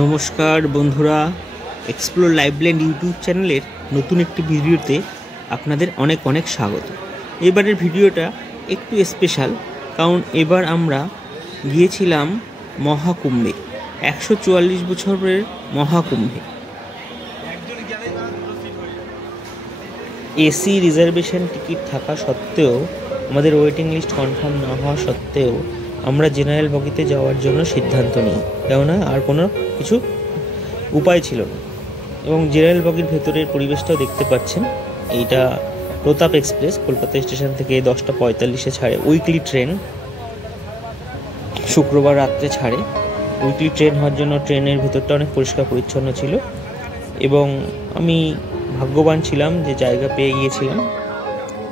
নমস্কার বন্ধুরা, এক্সপ্লোর লাইভল্যান্ড ইউটিউব চ্যানেলের নতুন একটি ভিডিওতে আপনাদের অনেক অনেক স্বাগত। এবারের ভিডিওটা একটু স্পেশাল, কারণ এবার আমরা গিয়েছিলাম মহাকুম্ভে, 144 বছরের মহাকুম্ভে। এসি রিজার্ভেশন টিকিট থাকা সত্ত্বেও, আমাদের ওয়েটিং লিস্ট কনফার্ম না হওয়া সত্ত্বেও আমরা জেনারেল বগিতে যাওয়ার জন্য সিদ্ধান্ত নিই, কেননা আর কোনো কিছু উপায় ছিল না। এবং জেনারেল বগির ভেতরের পরিবেশটাও দেখতে পাচ্ছেন। এইটা প্রতাপ এক্সপ্রেস, কলকাতা স্টেশন থেকে 10টা 45-এ ছাড়ে। উইকলি ট্রেন, শুক্রবার রাত্রে ছাড়ে। উইকলি ট্রেন হওয়ার জন্য ট্রেনের ভেতরটা অনেক পরিষ্কার পরিচ্ছন্ন ছিল এবং আমি ভাগ্যবান ছিলাম যে জায়গা পেয়ে গিয়েছিলাম।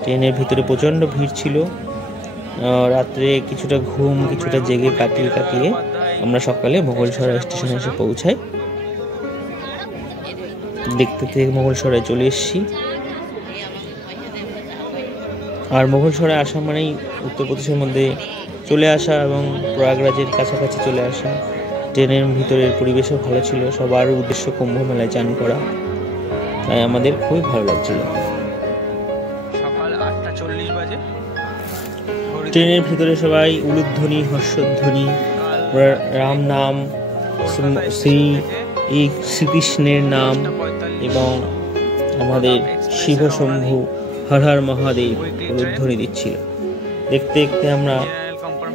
ট্রেনের ভিতরে প্রচণ্ড ভিড় ছিল। রাত্রে কিছুটা ঘুম, কিছুটা জেগে কাটিয়ে আমরা সকালে মোগলসরাই স্টেশনে এসে পৌঁছাই। দেখতে দেখতে মোগলসরাই চলে এসেছি। আর মোগলসরাই আসা মানেই উত্তরপ্রদেশের মধ্যে চলে আসা এবং প্রয়াগরাজের কাছাকাছি চলে আসা। ট্রেনের ভিতরের পরিবেশও ভালো ছিল, সবার উদ্দেশ্য কুম্ভ মেলায় চান করা, তাই আমাদের খুবই ভালো লাগছিল। সকাল 8:40 বাজে। ট্রেনের ভিতরে সবাই উলুধ্বনি, হর্ষধ্বনি, রাম নাম, শ্রীকৃষ্ণের নাম এবং আমাদের শিব শম্ভু, হর হর মহাদেব উলুধ্বনি দিচ্ছিল। দেখতে দেখতে আমরা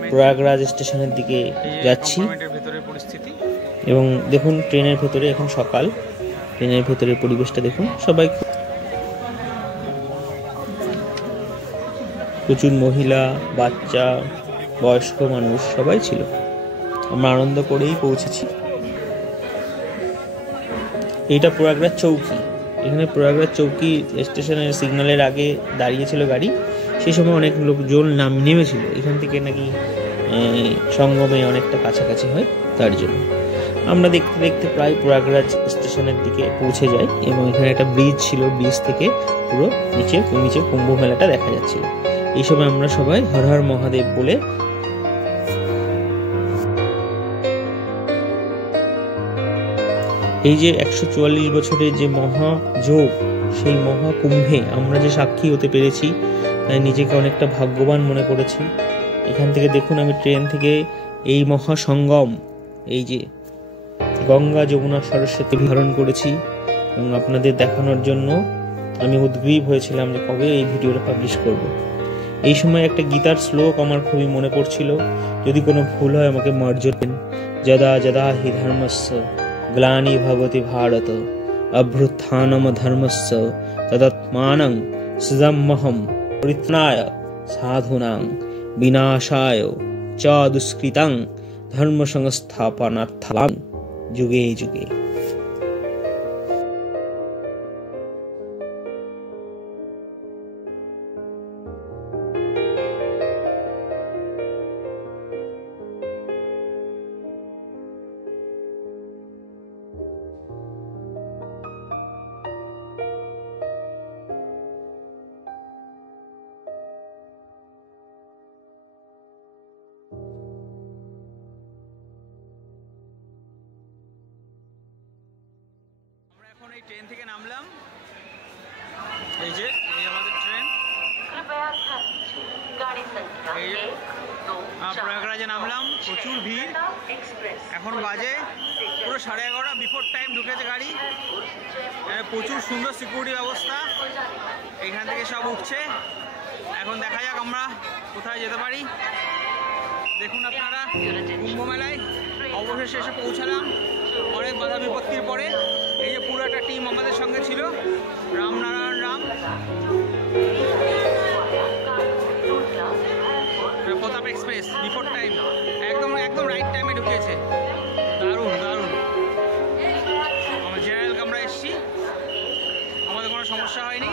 প্রয়াগরাজ স্টেশনের দিকে যাচ্ছি এবং দেখুন ট্রেনের ভেতরে এখন সকাল, ট্রেনের ভেতরের পরিবেশটা দেখুন। সবাই প্রচুর মহিলা, বাচ্চা, বয়স্ক মানুষ সবাই ছিল। আমরা আনন্দ করেই পৌঁছেছি। এইটা প্রয়াগরাজ চৌকি। এখানে প্রয়াগরাজ চৌকি স্টেশনের সিগন্যালের আগে দাঁড়িয়েছিল গাড়ি। সেই সময় অনেক লোকজন নেমেছিল। এখান থেকে নাকি সঙ্গমে অনেকটা কাছাকাছি হয়, তার জন্য আমরা দেখতে দেখতে প্রায় প্রয়াগরাজ স্টেশনের দিকে পৌঁছে যাই এবং এখানে একটা ব্রিজ ছিল, ব্রিজ থেকে পুরো নিচে কুম্ভ মেলাটা দেখা যাচ্ছিল। এই সময় আমরা সবাই হর হর মহাদেব বলে এই যে 144 বছরের যে মহাযোগ, সেই মহাকুম্ভে আমরা যে সাক্ষী হতে পেরেছি, তাই নিজেকে অনেকটা ভাগ্যবান মনে করেছি। এখান থেকে দেখুন, আমি ট্রেন থেকে এই মহাসঙ্গম, এই যে গঙ্গা, যমুনা, সরস্বতী ধারণ করেছি এবং আপনাদের দেখানোর জন্য আমি উদ্গ্রীব হয়েছিলাম যে কবে এই ভিডিওটা পাবলিশ করব। এই সময় একটা গীতার শ্লোক আমার খুবই মনে পড়ছিল। যদি কোনো ভুল হয় আমাকে মার্জবেন। যদা যদা হি ধর্মস্য গ্লানি ভবতি ভারত অভ্যুত্থানম ধর্মস্য তদাত্মানং সৃজম্যহম পরিত্রাণায় সাধূনাং বিনাশায় চ দুষ্কৃতং ধর্ম সংস্থাপনার্থাং যুগে যুগে। এই ট্রেন থেকে নামলাম, এই যে এই আমাদের ট্রেন। প্রয়াগরাজে নামলাম, প্রচুর ভিড়। এখন বাজে পুরো 11:30, বিফোর টাইম ঢুকেছে গাড়ি। প্রচুর সুন্দর সিকিউরিটি ব্যবস্থা। এখান থেকে সব উঠছে। এখন দেখা যাক আমরা কোথায় যেতে পারি। দেখুন আপনারা, কুম্ভ মেলায় অবশেষে এসে পৌঁছালাম অনেক বাধা বিপত্তির পরে। এই যে পুরো একটা টিম আমাদের সঙ্গে ছিল, রামনারায়ণ রাম, প্রতাপ এক্সপ্রেস, বিফোর টাইম, একদম রাইট টাইমে ঢুকেছে। দারুণ দারুণ। আমরা জেনারেল কামরা এসছি, আমাদের কোনো সমস্যা হয়নি।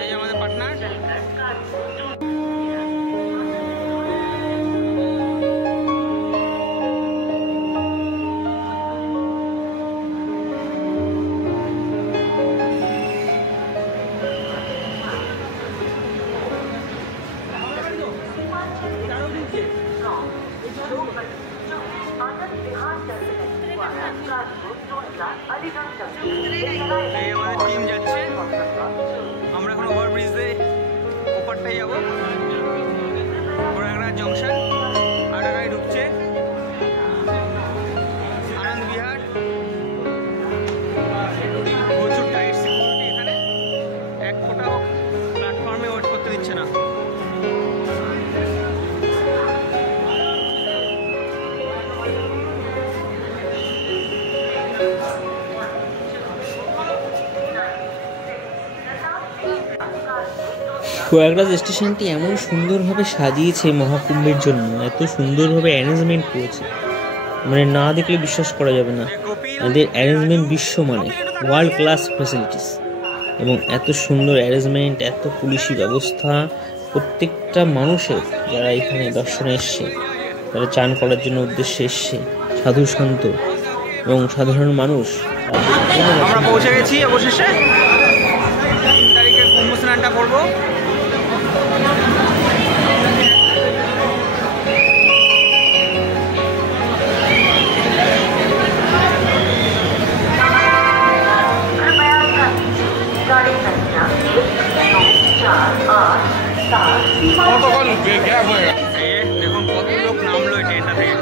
এই যে আমাদের পার্টনার। আমাদের টিম যাচ্ছে, আমরা এখন ওভারব্রিজ দিয়ে ওপারটাই যাবো। প্রয়াগরাজ জংশন, আরেকটা গাড়ি ঢুকছে আনন্দ বিহার। প্রচুর টাইট সিকিউরিটি এখানে, এক ফোটাও প্ল্যাটফর্মে ওয়েট করতে দিচ্ছে না। প্রয়াগরাজ স্টেশনটি এমন সুন্দরভাবে সাজিয়েছে মহাকুম্ভের জন্য, এত সুন্দরভাবে অ্যারেঞ্জমেন্ট করেছে, মানে না দেখলে বিশ্বাস করা যাবে না। এদের অ্যারেঞ্জমেন্ট বিশ্বমানের, ওয়ার্ল্ড ক্লাস ফ্যাসিলিটিস, এবং এত সুন্দর অ্যারেঞ্জমেন্ট, এত পুলিশি ব্যবস্থা। প্রত্যেকটা মানুষের যারা এখানে দর্শনে এসছে, যারা চান করার জন্য উদ্দেশ্যে এসছে, সাধু সন্ত এবং সাধারণ মানুষ, আমরা পৌঁছে গেছি অবশেষে। 3 তারিখে কুম্ভ স্নানটা করবো। দেখুন কত লোক নামলো এই ট্রেনটা থেকে।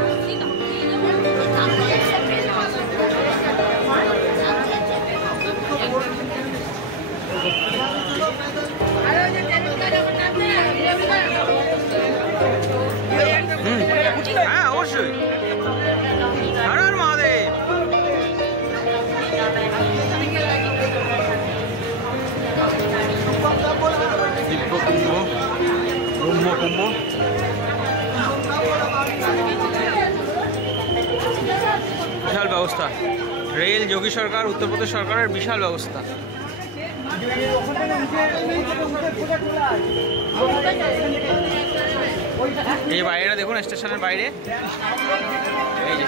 হ্যাঁ অবশ্যই। হর হর মহাদেব। দিব্য কুম্ভ, ব্রহ্ম কুম্ভ। বিশাল ব্যবস্থা, রেল, যোগী সরকার, উত্তরপ্রদেশ সরকারের বিশাল ব্যবস্থা। এই বাইরেটা দেখুন, স্টেশনের বাইরে এই যে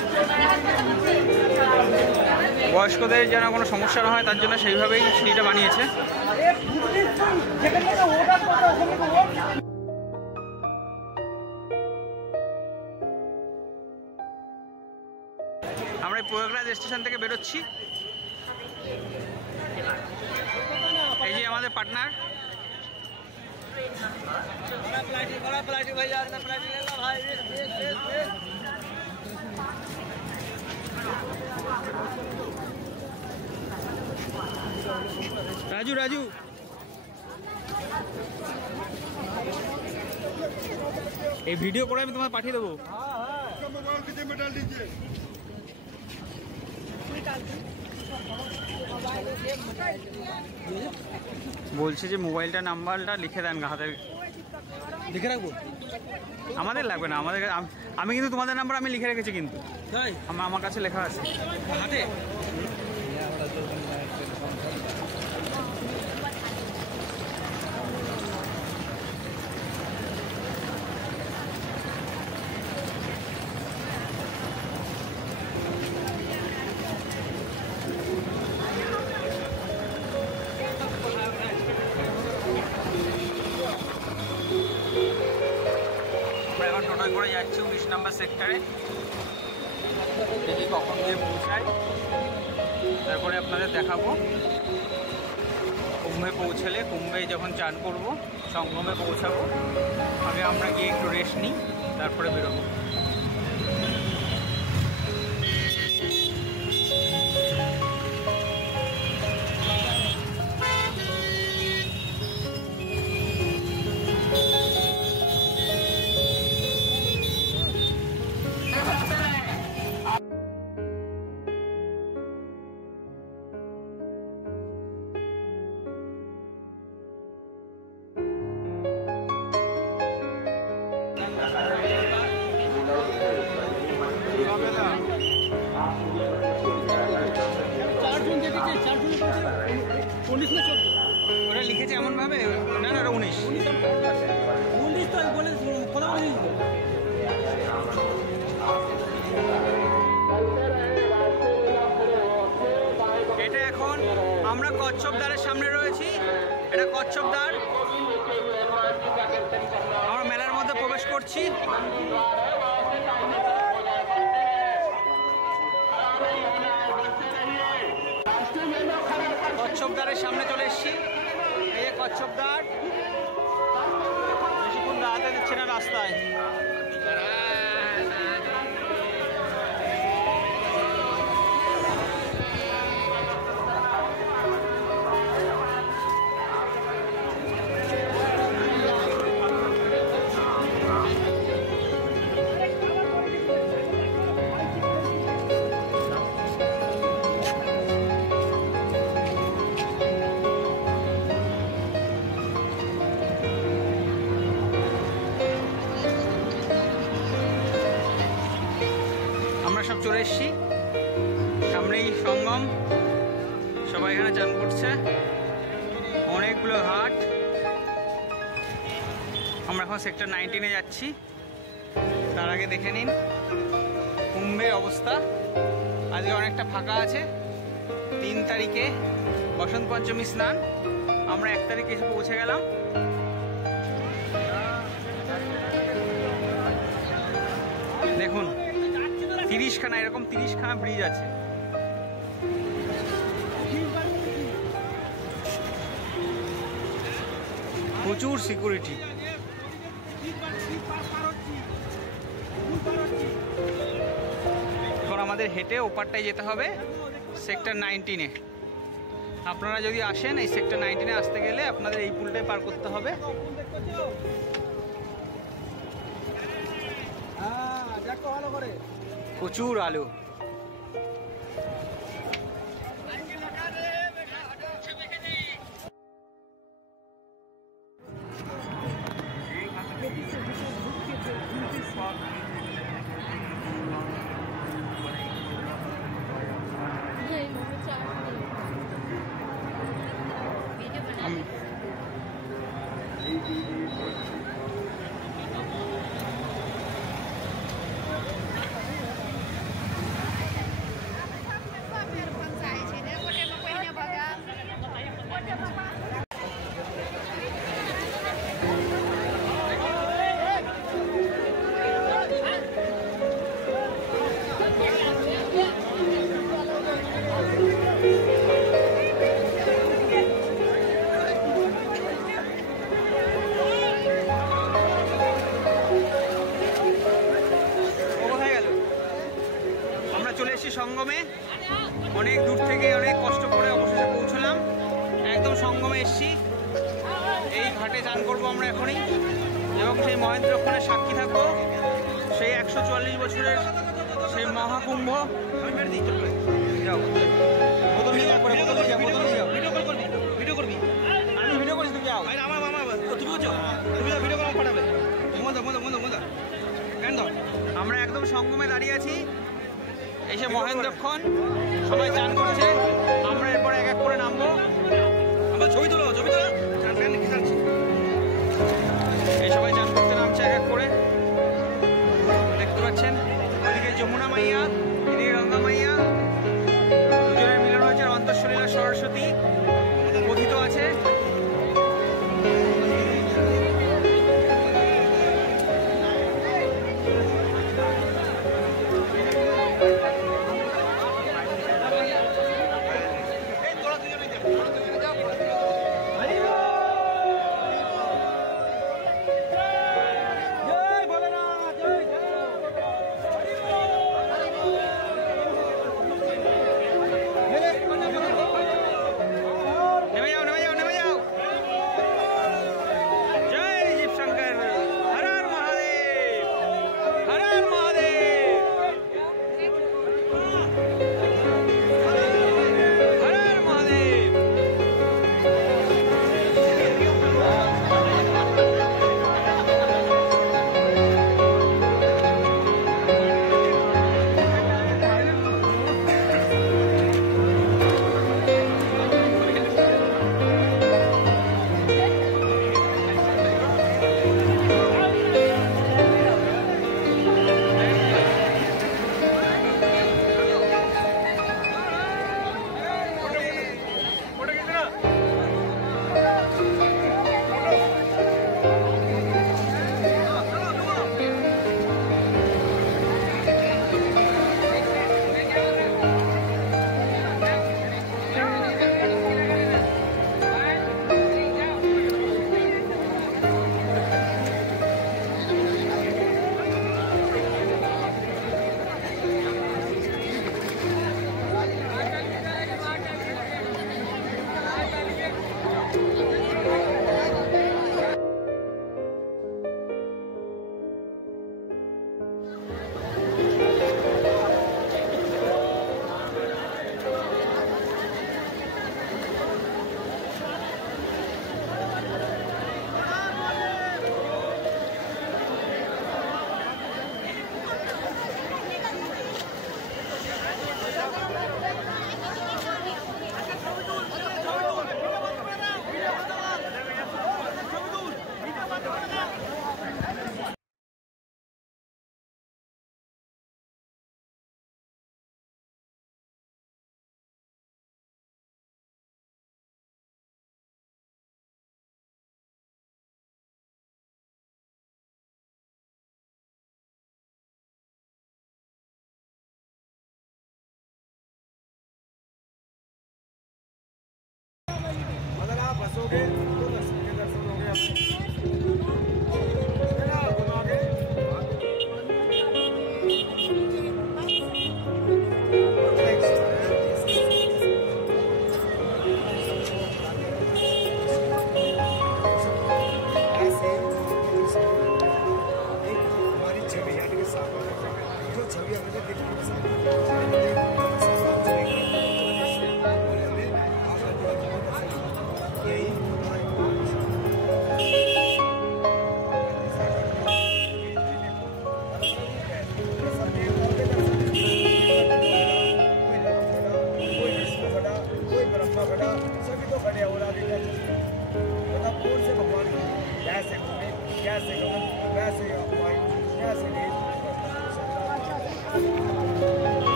বয়স্কদের যেন কোনো সমস্যা না হয় তার জন্য সেইভাবেই সিঁড়িটা বানিয়েছে। আমরা প্রয়াগরাজ স্টেশন থেকে বেরোচ্ছি। এই যে আমাদের পার্টনার, রাজু রাজু এই ভিডিও করে আমি তোমায় পাঠিয়ে দেবো। বলছে যে মোবাইলটা নাম্বারটা লিখে দেন, হাতে লিখে রাখবো। আমাদের লাগবে না, আমাদের আমি কিন্তু তোমাদের নাম্বার আমি লিখে রেখেছি, কিন্তু আমার কাছে লেখা আছে হাতে। এখন টোটো করে যাচ্ছি 19 নম্বর সেক্টরে, দেখি কখন গিয়ে পৌঁছাই, তারপরে আপনাদের দেখাবো। কুম্ভে পৌঁছালে, কুম্ভে যখন চান করব, সঙ্গমে পৌঁছাবো, আগে আমরা গিয়ে একটু রেস্ট নিই, তারপরে বেরোবো। ওরা লিখেছে এমন ভাবে, না না 19 তো আমি বলে কথা বলি। এটা এখন আমরা কচ্ছপদ্বারের সামনে রয়েছি, এটা কচ্ছপদ্বার। আমরা মেলার মধ্যে প্রবেশ করছি। দ্বারের সামনে চলে এসেছি। এই যে কচ্ছপ দ্বার, বেশিক্ষণ দাঁড়াতে দিচ্ছে না রাস্তায়। আমরা সব চলে এসেছি, সামনেই সঙ্গম, সবাই এখানে চান করছে, অনেকগুলো ঘাট। আমরা এখন সেক্টর 19-এ যাচ্ছি। তার আগে দেখে নিন কুম্ভের অবস্থা। আজকে অনেকটা ফাঁকা আছে। 3 তারিখে বসন্ত পঞ্চমী স্নান, আমরা 1 তারিখে এসে পৌঁছে গেলাম। দেখুন 30খানা, এরকম 30খানা ব্রিজ আছে। প্রচুর সিকিউরিটি। এখন আমাদের হেঁটে ওপারটায় যেতে হবে সেক্টর 19-এ। আপনারা যদি আসেন এই সেক্টর 19-এ আসতে গেলে আপনাদের এই পুলটায় পার করতে হবে। প্রচুর আলো। চলে এসেছি সঙ্গমে। অনেক দূর থেকে অনেক কষ্ট করে অবশেষে পৌঁছলাম, একদম সঙ্গমে এসেছি। এই ঘাটে চান করবো আমরা এখনই, এবং সেই মহেন্দ্রক্ষণের সাক্ষী থাকবো, সেই 144 বছরের সেই মহাকুম্ভ। যাও বোতল নিয়ে যাও, বোতল নিয়ে যাও, বোতল নিয়ে যাও। ভিডিও করবি? আমি ভিডিও করিস, তুমি যাও। তুমি করছো, তুমি ভিডিও করা পাঠাবে। আমরা একদম সঙ্গমে দাঁড়িয়ে আছি, এসে মহেন্দ্রক্ষণ, সবাই চান করছে। আমরা এরপরে এক এক করে নামবো। আমরা ছবি তোলো, এই সবাই চান করতে নামছে এক এক করে। দেখতে পাচ্ছেন ওইদিকে যমুনা মাইয়া, এদিকে গঙ্গা মাইয়া, দুজনের মিলন হয়েছে। অন্তঃসলীলা সরস্বতী কথিত আছে।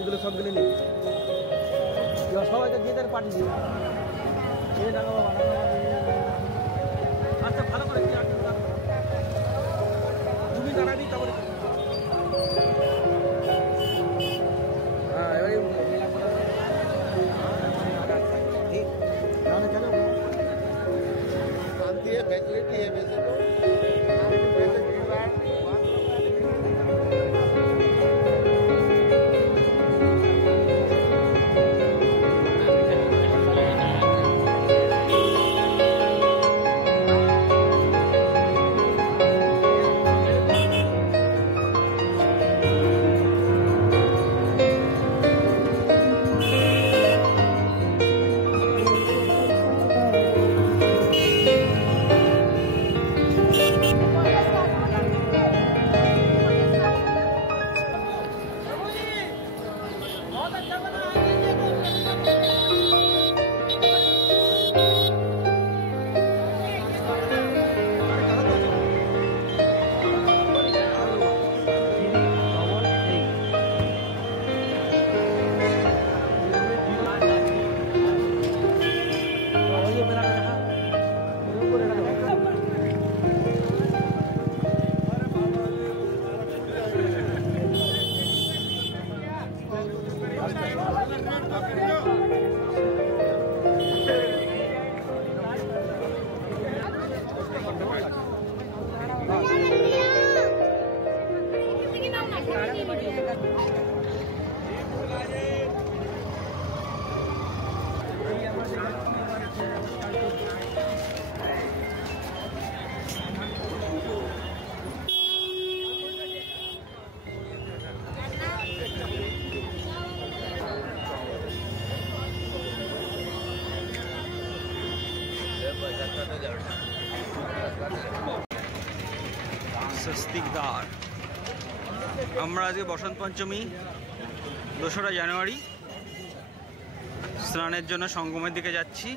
এগুলো সবগুলো নিই সবাইকে দিয়ে দেন পাঠিয়ে দিই আচ্ছা ভালো করে তুমি জানা দিই তারপরে फैसिलिटी है वैसे तो স্বস্তিকদার। আমরা আজকে বসন্ত পঞ্চমী 2রা জানুয়ারি স্নানের জন্য সঙ্গমের দিকে যাচ্ছি।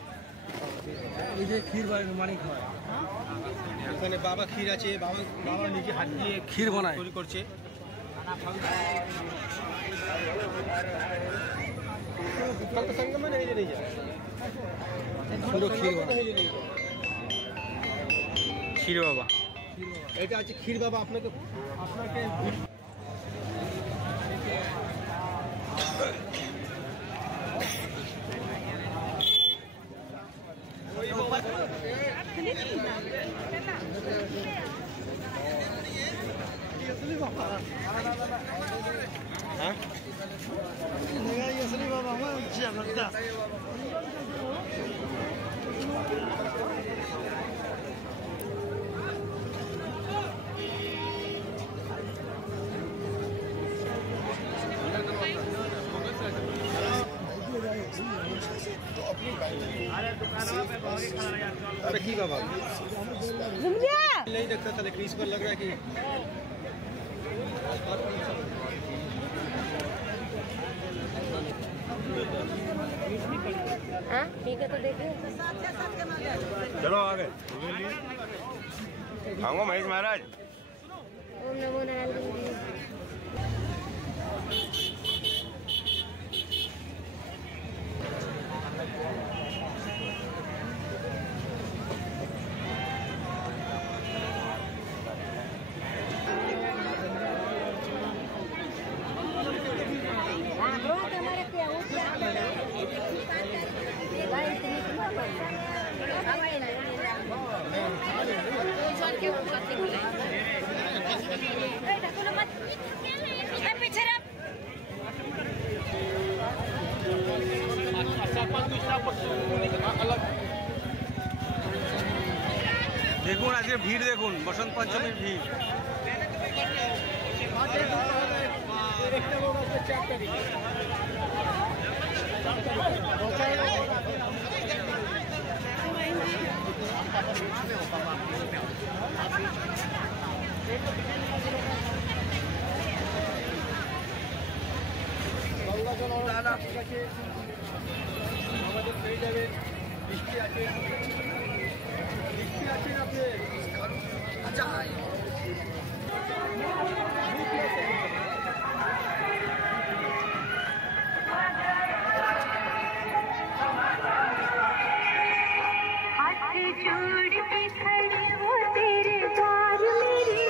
এই যে ক্ষীর মানিক হয় এখানে বাবা ক্ষীর আছে, বাবা নিজে হাত দিয়ে ক্ষীর বানায় তৈরি করছে। সঙ্গমে নেই যায় পুরো ক্ষীর ক্ষীর বাবা, এটা আছে ক্ষীর বাবা। আপনাকে असली बाबा लगता अरे की बाबा नहीं देखता था, लेकिन इस पर लग रहा है कि ठीक है तो देखिए। चलो आगे आऊंगा महेश महाराज। ओम नमो नारायण। पीछे দেখুন আজকে ভিড়, দেখুন বসন্ত পঞ্চমীর ভিড়। আমাদের পেয়ে যাবে, বৃষ্টি আছে, বৃষ্টি আছে আপনি আচ্ছা जोड़ती खड़ी वो तेरे द्वार मेरी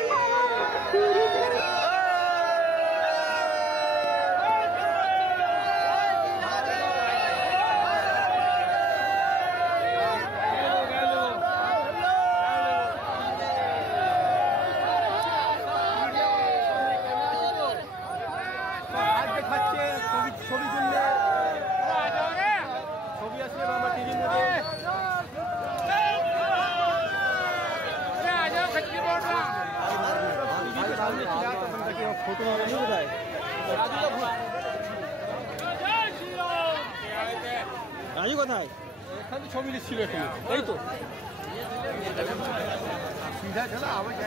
ছবি তুললে ছবি আসলে বাবা টিভির মধ্যে फोटो नहीं बताए राजू কোথায় এখানে ছবি লিখছিল এখানে এই তো सीधा चला आवाज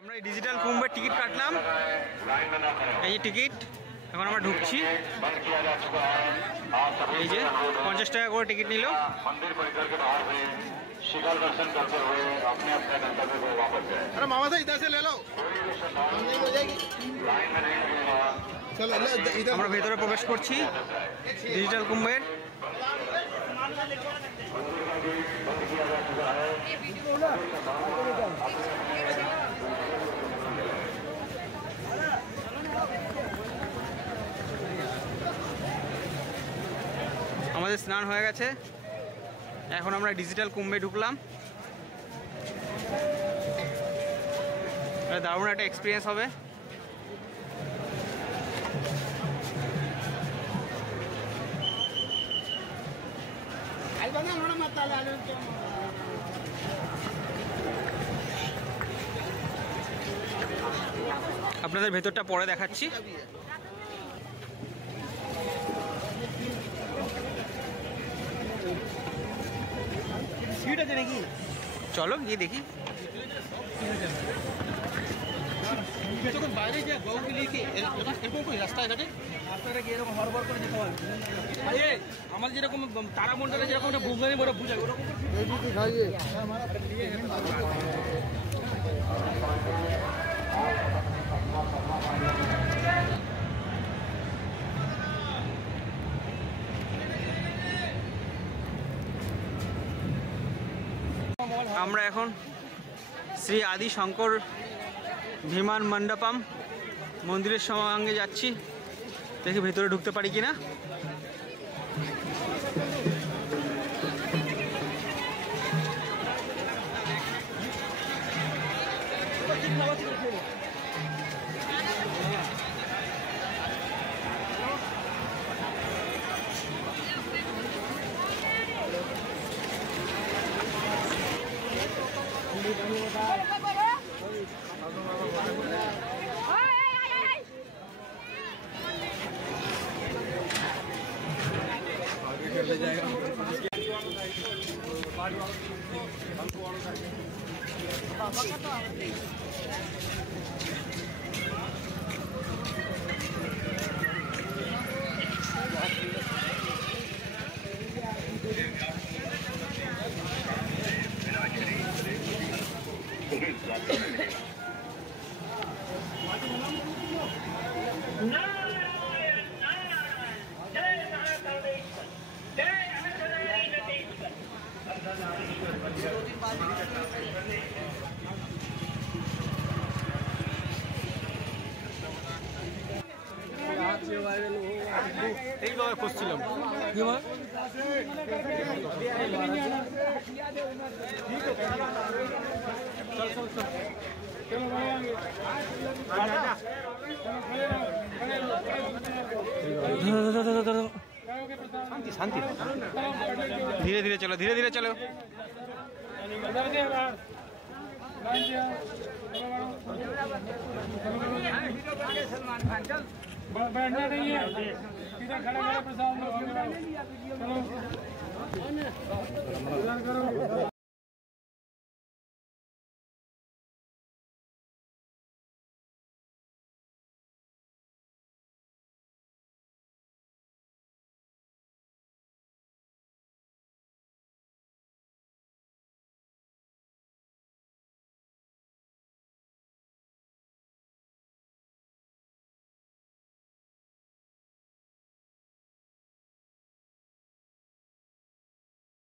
আমরা এই ডিজিটাল কুম্ভের টিকিট কাটলাম, এই যে টিকিট, এখন আমরা ঢুকছি। এই যে 50 টাকা করে টিকিট নিল। अरे मामा से इधर से ले लो चलो इधर আমরা ভেতরে প্রবেশ করছি ডিজিটাল কুম্ভের। আমাদের স্নান হয়ে গেছে, এখন আমরা ডিজিটাল কুম্ভে ঢুকলাম। দারুণ একটা এক্সপিরিয়েন্স হবে। আপনাদের ভেতরটা পরে দেখাচ্ছি। सीट আছে নাকি চলো গিয়ে দেখি। যখন বাইরে যা গৌকে লিখে এরকম কোন রাস্তা আছে আপনারা কি এরকম হরবর করে যেতে পারেন আরে আমাদের যেরকম তারামণ্ডলে যেরকম একটা বুগানি বড় বুঝায় ওরকম এইদিকে খাইয়ে हमारा लिए আমরা এখন শ্রী আদি শঙ্কর বিমান মণ্ডপম মন্দিরের সঙ্গে যাচ্ছি, দেখি ভেতরে ঢুকতে পারি কিনা। এইভাবে খুঁজছিলাম শান্তি ধীরে ধীরে চলো, ধীরে ধীরে চলো। बैठना नहीं है, इधर खड़े खड़े प्रसाद लो, चलो